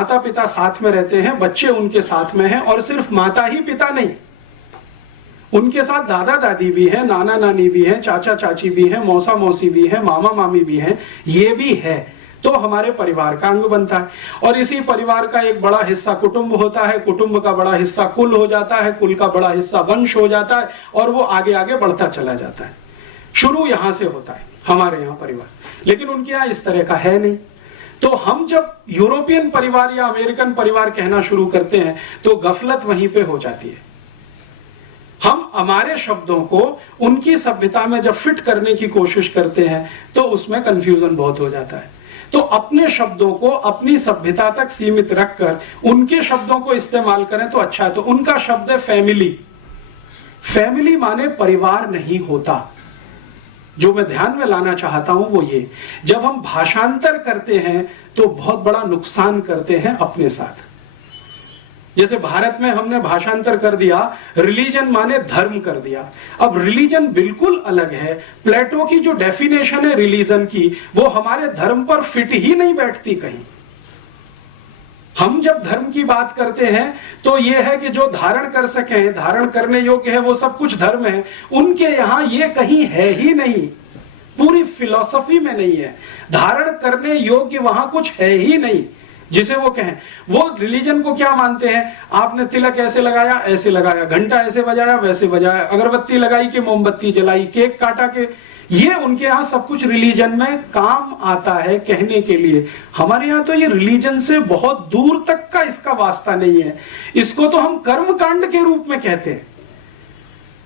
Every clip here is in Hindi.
माता पिता साथ में रहते हैं, बच्चे उनके साथ में हैं, और सिर्फ माता ही पिता नहीं, उनके साथ दादा दादी भी है, नाना नानी भी है, चाचा चाची भी है, मौसा मौसी भी है, मामा मामी भी है, ये भी है, तो हमारे परिवार का अंग बनता है। और इसी परिवार का एक बड़ा हिस्सा कुटुंब होता है, कुटुंब का बड़ा हिस्सा कुल हो जाता है, कुल का बड़ा हिस्सा वंश हो जाता है, और वो आगे आगे बढ़ता चला जाता है। शुरू यहां से होता है हमारे यहाँ परिवार, लेकिन उनके यहाँ इस तरह का है नहीं। तो हम जब यूरोपियन परिवार या अमेरिकन परिवार कहना शुरू करते हैं तो गफलत वहीं पे हो जाती है। हम हमारे शब्दों को उनकी सभ्यता में जब फिट करने की कोशिश करते हैं तो उसमें कंफ्यूजन बहुत हो जाता है। तो अपने शब्दों को अपनी सभ्यता तक सीमित रखकर उनके शब्दों को इस्तेमाल करें तो अच्छा है। तो उनका शब्द है फैमिली। फैमिली माने परिवार नहीं होता। जो मैं ध्यान में लाना चाहता हूं वो ये, जब हम भाषांतर करते हैं तो बहुत बड़ा नुकसान करते हैं अपने साथ। जैसे भारत में हमने भाषांतर कर दिया, रिलीजन माने धर्म कर दिया। अब रिलीजन बिल्कुल अलग है। प्लेटो की जो डेफिनेशन है रिलीजन की, वो हमारे धर्म पर फिट ही नहीं बैठती कहीं। हम जब धर्म की बात करते हैं तो यह है कि जो धारण कर सके, धारण करने योग्य है, वो सब कुछ धर्म है। उनके यहां ये कहीं है ही नहीं, पूरी फिलॉसफी में नहीं है। धारण करने योग्य वहां कुछ है ही नहीं जिसे वो कहें। वो रिलीजन को क्या मानते हैं, आपने तिलक ऐसे लगाया ऐसे लगाया, घंटा ऐसे बजाया वैसे बजाया, अगरबत्ती लगाई कि मोमबत्ती जलाई, केक काटा के, ये उनके यहां सब कुछ रिलीजन में काम आता है कहने के लिए। हमारे यहां तो ये रिलीजन से बहुत दूर तक का इसका वास्ता नहीं है। इसको तो हम कर्मकांड के रूप में कहते हैं।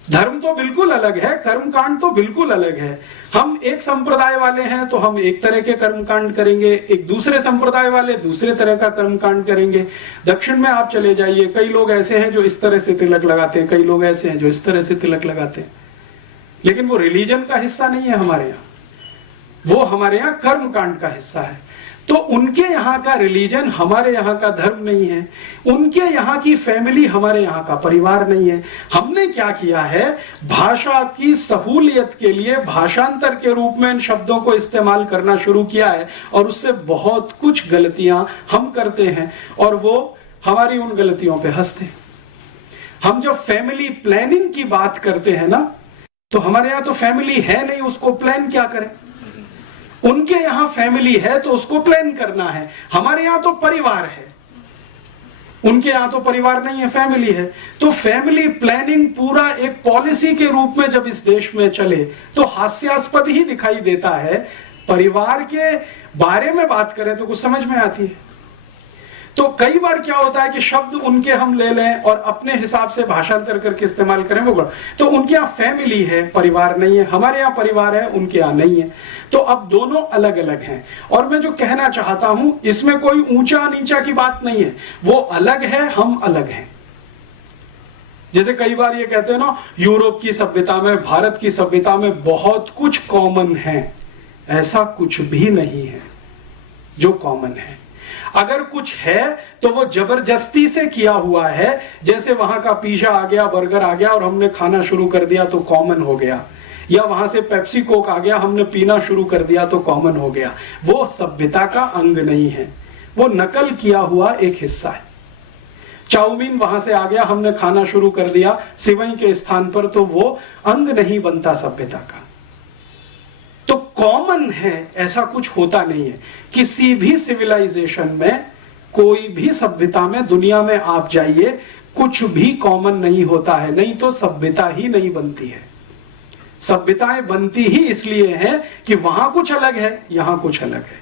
धर्म तो बिल्कुल अलग है, कर्मकांड तो बिल्कुल अलग है। हम एक संप्रदाय वाले हैं तो हम एक तरह के कर्मकांड करेंगे, एक दूसरे संप्रदाय वाले दूसरे तरह का कर्मकांड करेंगे। दक्षिण में आप चले जाइए, कई लोग ऐसे हैं जो इस तरह से तिलक लगाते हैं, कई लोग ऐसे हैं जो इस तरह से तिलक लगाते हैं, लेकिन वो रिलीजन का हिस्सा नहीं है हमारे यहाँ, वो हमारे यहाँ कर्मकांड का हिस्सा है। तो उनके यहाँ का रिलीजन हमारे यहाँ का धर्म नहीं है, उनके यहाँ की फैमिली हमारे यहाँ का परिवार नहीं है। हमने क्या किया है, भाषा की सहूलियत के लिए भाषांतर के रूप में इन शब्दों को इस्तेमाल करना शुरू किया है, और उससे बहुत कुछ गलतियां हम करते हैं और वो हमारी उन गलतियों पे हंसते हैं। हम जब फैमिली प्लानिंग की बात करते हैं ना, तो हमारे यहाँ तो फैमिली है नहीं, उसको प्लान क्या करें। उनके यहां फैमिली है तो उसको प्लान करना है। हमारे यहां तो परिवार है, उनके यहां तो परिवार नहीं है, फैमिली है। तो फैमिली प्लानिंग पूरा एक पॉलिसी के रूप में जब इस देश में चले तो हास्यास्पद ही दिखाई देता है। परिवार के बारे में बात करें तो कुछ समझ में आती है। तो कई बार क्या होता है कि शब्द उनके हम ले लें और अपने हिसाब से भाषांतर करके इस्तेमाल करें, वो तो उनके यहाँ फैमिली है, परिवार नहीं है। हमारे यहाँ परिवार है, उनके यहाँ नहीं है। तो अब दोनों अलग अलग हैं। और मैं जो कहना चाहता हूं, इसमें कोई ऊंचा नीचा की बात नहीं है, वो अलग है, हम अलग हैं। जैसे कई बार ये कहते हैं ना, यूरोप की सभ्यता में, भारत की सभ्यता में बहुत कुछ कॉमन है। ऐसा कुछ भी नहीं है जो कॉमन है। अगर कुछ है तो वो जबरदस्ती से किया हुआ है। जैसे वहां का पिज़्ज़ा आ गया, बर्गर आ गया और हमने खाना शुरू कर दिया तो कॉमन हो गया, या वहां से पेप्सी कोक आ गया, हमने पीना शुरू कर दिया तो कॉमन हो गया। वो सभ्यता का अंग नहीं है, वो नकल किया हुआ एक हिस्सा है। चाउमीन वहां से आ गया, हमने खाना शुरू कर दिया सिवई के स्थान पर, तो वो अंग नहीं बनता सभ्यता का। तो कॉमन है ऐसा कुछ होता नहीं है। किसी भी सिविलाइजेशन में, कोई भी सभ्यता में, दुनिया में आप जाइए, कुछ भी कॉमन नहीं होता है, नहीं तो सभ्यता ही नहीं बनती है। सभ्यताएं बनती ही इसलिए हैं कि वहां कुछ अलग है, यहां कुछ अलग है,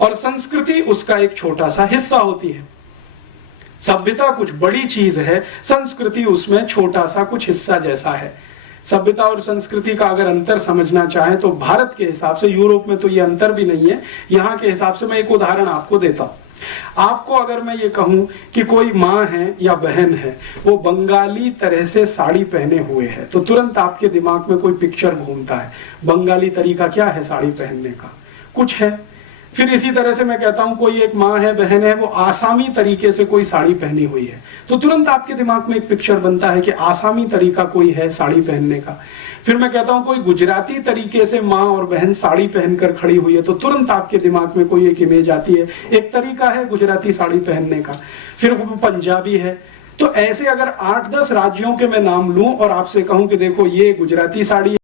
और संस्कृति उसका एक छोटा सा हिस्सा होती है। सभ्यता कुछ बड़ी चीज है, संस्कृति उसमें छोटा सा कुछ हिस्सा जैसा है। सभ्यता और संस्कृति का अगर अंतर समझना चाहें तो भारत के हिसाब से, यूरोप में तो ये अंतर भी नहीं है, यहां के हिसाब से मैं एक उदाहरण आपको देता हूं। आपको अगर मैं ये कहूं कि कोई माँ है या बहन है, वो बंगाली तरह से साड़ी पहने हुए है, तो तुरंत आपके दिमाग में कोई पिक्चर घूमता है। बंगाली तरीका क्या है साड़ी पहनने का? कुछ है। फिर इसी तरह से मैं कहता हूं कोई एक माँ है, बहन है, वो आसामी तरीके से कोई साड़ी पहनी हुई है, तो तुरंत आपके दिमाग में एक पिक्चर बनता है कि आसामी तरीका कोई है साड़ी पहनने का। फिर मैं कहता हूं कोई गुजराती तरीके से माँ और बहन साड़ी पहनकर खड़ी हुई है, तो तुरंत आपके दिमाग में कोई एक इमेज आती है, एक तरीका है गुजराती साड़ी पहनने का। फिर वो पंजाबी है। तो ऐसे अगर 8-10 राज्यों के मैं नाम लूं और आपसे कहूं कि देखो ये गुजराती साड़ी